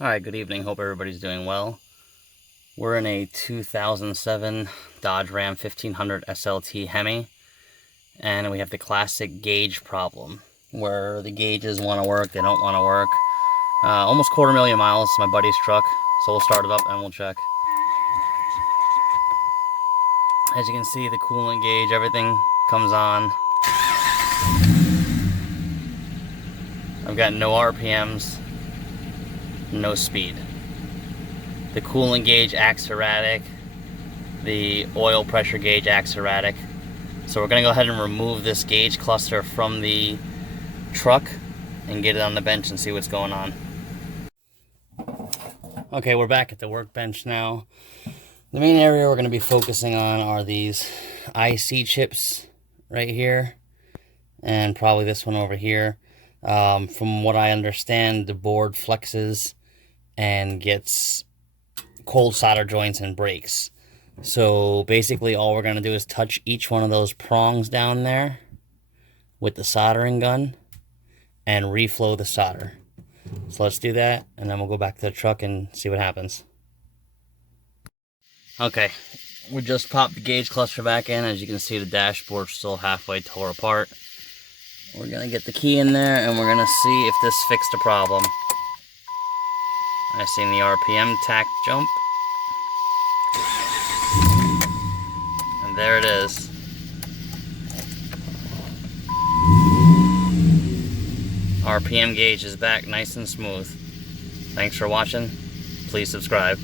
Alright, good evening. Hope everybody's doing well. We're in a 2007 Dodge Ram 1500 SLT HEMI, and we have the classic gauge problem, where the gauges want to work, they don't want to work. Almost 250,000 miles, my buddy's truck, so we'll start it up and we'll check. As you can see, the coolant gauge, everything comes on. I've got no RPMs, no speed. The coolant gauge acts erratic. The oil pressure gauge acts erratic. So we're going to go ahead and remove this gauge cluster from the truck and get it on the bench and see what's going on. Okay, we're back at the workbench now. The main area we're going to be focusing on are these IC chips right here, and probably this one over here. From what I understand, the board flexes and gets cold solder joints and breaks. So basically all we're going to do is touch each one of those prongs down there with the soldering gun and reflow the solder. So let's do that, and then we'll go back to the truck and see what happens. Okay, we just popped the gauge cluster back in. As you can see, the dashboard's still halfway tore apart. We're going to get the key in there and we're going to see if this fixed the problem. I seen the RPM tach jump. And there it is. RPM gauge is back nice and smooth. Thanks for watching. Please subscribe.